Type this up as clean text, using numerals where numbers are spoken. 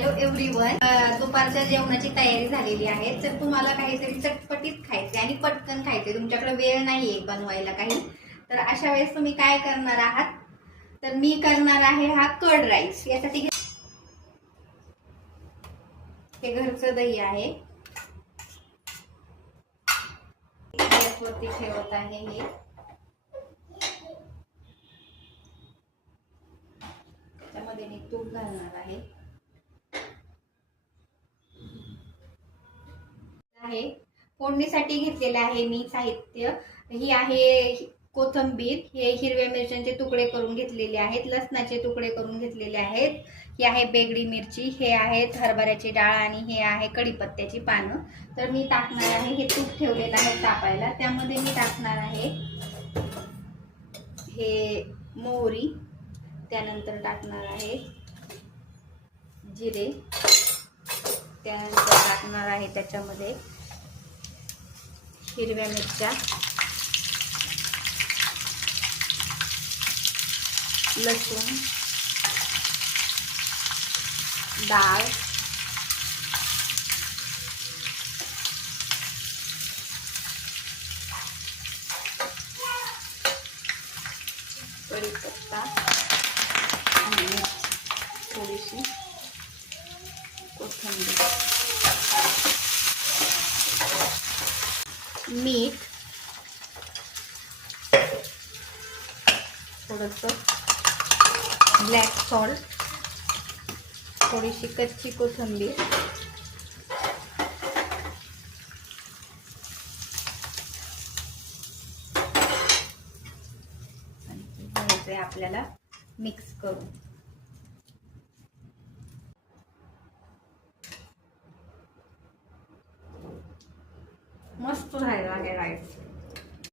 Hello everyone, दुपारच्या जेवणाची तयारी झालेली आहे. तर तुम्हाला काहीतरी चटपटीत खायचे आणि पटकन खायचे, तुमच्याकडे वेळ नाहीये बनवायला काही, तर अशा वेळेस तुम्ही काय करणार आहात? तर मी करणार आहे हा कर्ड राईस. यासाठी हे घरचं दही आहे, गॅसवरती ठेवत आहे. हे त्यामध्ये मी तूप घालणार आहे. फोडणीसाठी घेतलेले आहे मी साहित्य. ही आहे कोथिंबीर, हे हिरव्या मिरच्यांचे तुकडे करून घेतलेले आहेत, लसणाचे तुकडे करून घेतलेले आहेत, ही आहे बेगडी मिरची, हे आहेत हरभऱ्याची डाळ आणि हे आहे कढीपत्त्याची पानं. तर मी टाकणार आहे, हे तूप ठेवलेलं आहे तापायला, त्यामध्ये मी टाकणार आहे हे मोहरी, त्यानंतर टाकणार आहे जिरे, त्यानंतर टाकणार आहे त्याच्यामध्ये हिरव्या मिरच्या, लसूण, डाळ, कढीपत्ता आणि थोडीशी कोथिंबीर, मीठ, थोडंसं ब्लॅक सॉल्ट, थोडीशी कच्ची कोथिंबीर, घ्यायचे आपल्याला मिक्स करून. मस्त राहिला आहे राईस.